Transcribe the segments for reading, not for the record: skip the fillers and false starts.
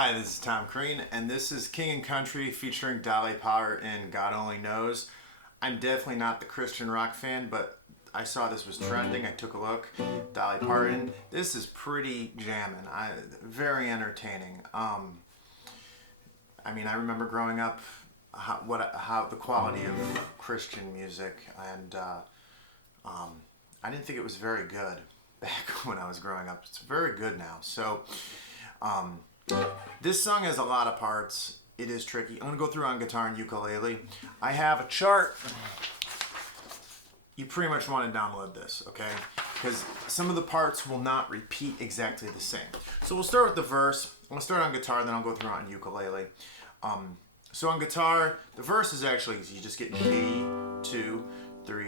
Hi, this is Tom Crean, and this is King and Country featuring Dolly Parton and God Only Knows. I'm definitely not the Christian rock fan, but I saw this was trending. I took a look. Dolly Parton. This is pretty jammin'. Very entertaining. I remember growing up how the quality of Christian music, and I didn't think it was very good back when I was growing up. It's very good now. So. This song has a lot of parts. It is tricky. I'm going to go through on guitar and ukulele. I have a chart. You pretty much want to download this, okay? Because some of the parts will not repeat exactly the same. So we'll start with the verse. I'll start on guitar, then I'll go through on ukulele. So on guitar, the verse is actually easy. You just get G, 2, 3,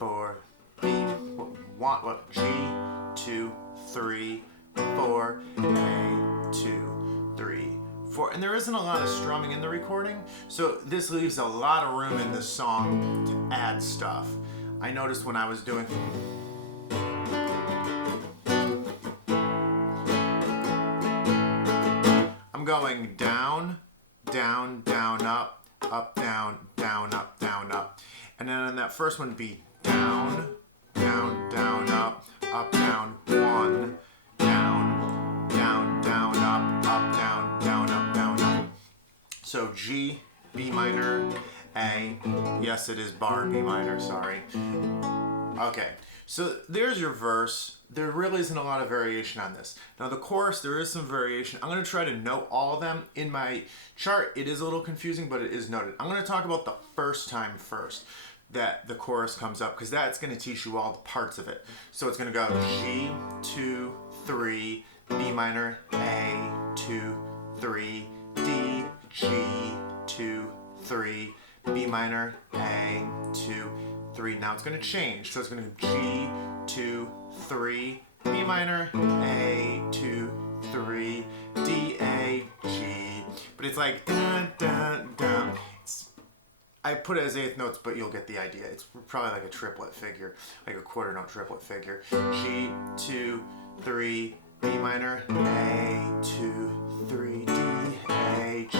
4, B, G, 2, 3, 4, A, 2, 3, 4, and there isn't a lot of strumming in the recording, so this leaves a lot of room in the song to add stuff. I noticed when I was doing I'm going down, down, down, up, down, down, up, down, up, and then on that first one be down, down, down, up, down, 1, so G, B minor, A, yes it is bar B minor, sorry. Okay, so there's your verse. There really isn't a lot of variation on this. Now the chorus, there is some variation. I'm going to try to note all of them. In my chart, it is a little confusing, but it is noted. I'm going to talk about the first time first that the chorus comes up, because that's going to teach you all the parts of it. So it's going to go G, 2, 3, B minor, A, 2, 3, D, G, 2, 3, B minor, A, 2, 3. Now it's going to change. So it's going to G, 2, 3, B minor, A, 2, 3, D, A, G. But it's like dun, dun, dun. I put it as eighth notes, but you'll get the idea. It's probably like a triplet figure, like a quarter note triplet figure. G, 2, 3, B minor, A, 2, 3, D, A, G,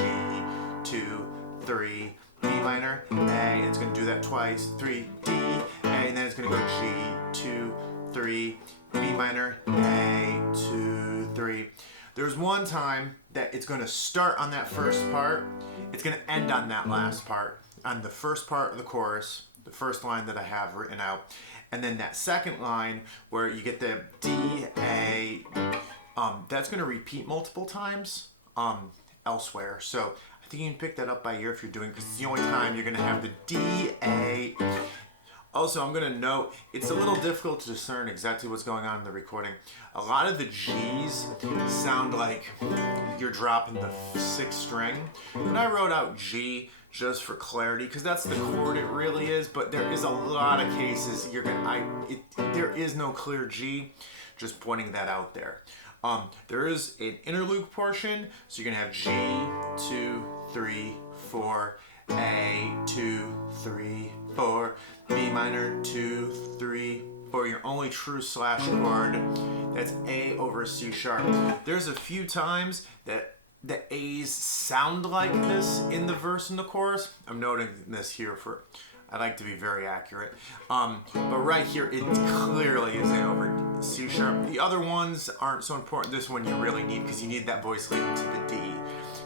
2, 3, B minor, A. It's going to do that twice. 3, D, A, and then it's going to go G, 2, 3, B minor, A, 2, 3. There's one time that it's going to start on that first part. It's going to end on that last part, on the first part of the chorus, the first line that I have written out. And then that second line where you get the D, A, that's going to repeat multiple times elsewhere. So I think you can pick that up by ear if you're doing, because it's the only time you're going to have the D, A. Also, I'm going to note, it's a little difficult to discern exactly what's going on in the recording. A lot of the G's sound like you're dropping the 6th string. But I wrote out G just for clarity, because that's the chord it really is, but there is a lot of cases there is no clear G, just pointing that out there. There is an interlude portion, so you're gonna have G, 2, 3, 4, A, 2, 3, 4, B minor, 2, 3, 4, your only true slash chord, that's A over C sharp. There's a few times that the A's sound like this in the verse and the chorus. I'm noting this here I like to be very accurate. But right here, it clearly is A over C sharp. The other ones aren't so important. This one you really need, because you need that voice leading to the D,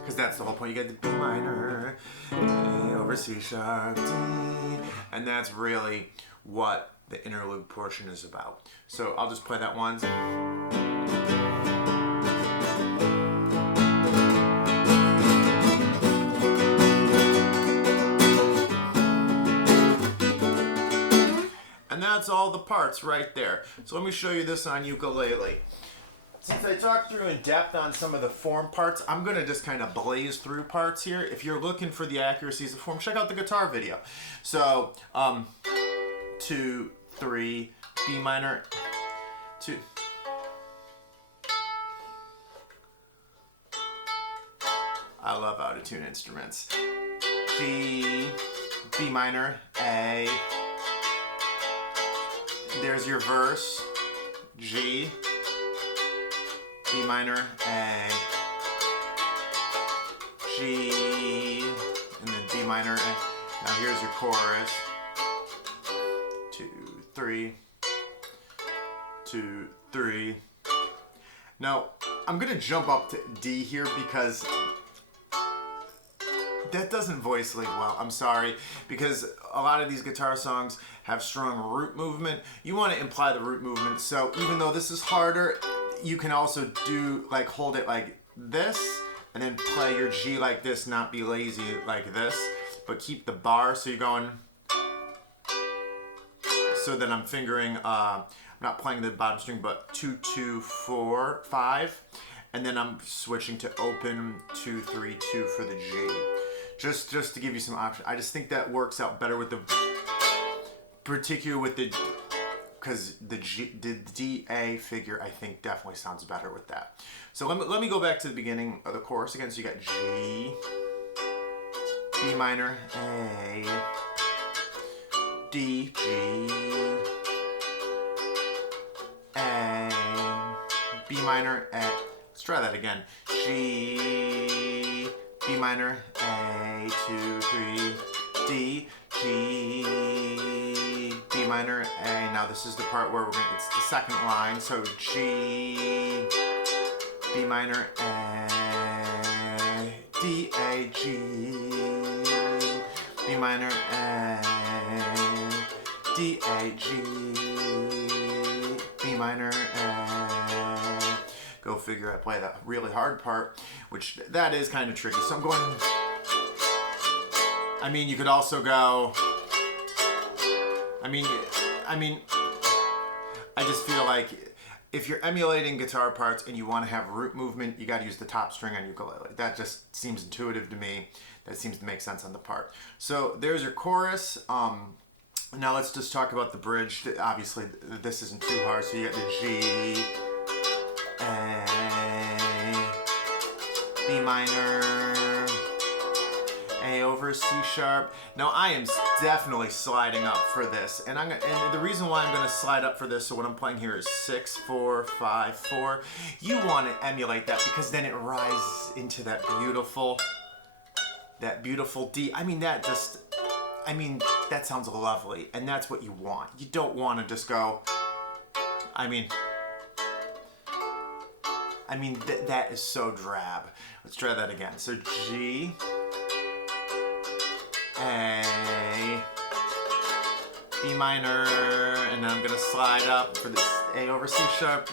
because that's the whole point. You get the B minor, A over C sharp, D, and that's really what the interlude portion is about. So I'll just play that once. That's all the parts right there. So let me show you this on ukulele. Since I talked through in depth on some of the form parts, I'm going to just kind of blaze through parts here. If you're looking for the accuracies of form, check out the guitar video. So, 2, 3, B minor, 2. I love out-of-tune instruments. G, B minor, A. There's your verse, G, B minor, A, G, and then B minor. And now here's your chorus. 2, 3, 2, 3. Now, I'm gonna jump up to D here because that doesn't voice lead well. I'm sorry, because a lot of these guitar songs have strong root movement. You want to imply the root movement, so even though this is harder, you can also do, like, hold it like this, and then play your G like this, not be lazy like this, but keep the bar, so you're going, so that I'm fingering, I'm not playing the bottom string, but 2, 2, 4, 5, and then I'm switching to open 2, 3, 2 for the G. Just to give you some options. I just think that works out better with the, particularly with the, because the D A figure I think definitely sounds better with that. So let me go back to the beginning of the chorus again. So you got G, B minor, A, D, G, A, B minor, A. Let's try that again. G, B minor, A, 2, 3, D, G, B minor, A. Now this is the part where it's the second line. So G, B minor, A, D, A, G, B minor, A, D, A, G, B minor, A. Go figure, I play that really hard part, which that is kind of tricky. So I'm going, I mean, you could also go, I mean, I just feel like if you're emulating guitar parts and you want to have root movement, you got to use the top string on ukulele. That just seems intuitive to me. That seems to make sense on the part. So there's your chorus. Now let's just talk about the bridge. Obviously, this isn't too hard. So you got the G, A, B minor, A over C sharp. Now I am definitely sliding up for this, and the reason why I'm going to slide up for this, so what I'm playing here is 6, 4, 5, 4. You want to emulate that because then it rises into that beautiful D. I mean that sounds lovely, and that's what you want. You don't want to just go, that is so drab. Let's try that again. So G, A, B minor, and then I'm gonna slide up for this A over C sharp.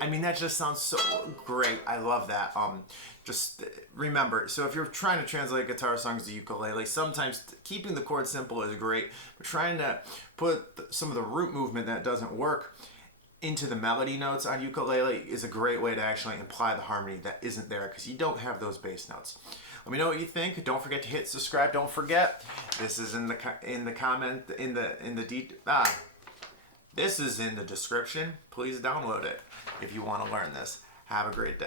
That just sounds so great. I love that. Just remember, so if you're trying to translate guitar songs to ukulele, sometimes keeping the chord simple is great, but trying to put some of the root movement that doesn't work into the melody notes on ukulele is a great way to actually imply the harmony that isn't there, because you don't have those bass notes. Let me know what you think. Don't forget to hit subscribe. Don't forget, this is in the this is in the description. Please download it if you want to learn this. Have a great day.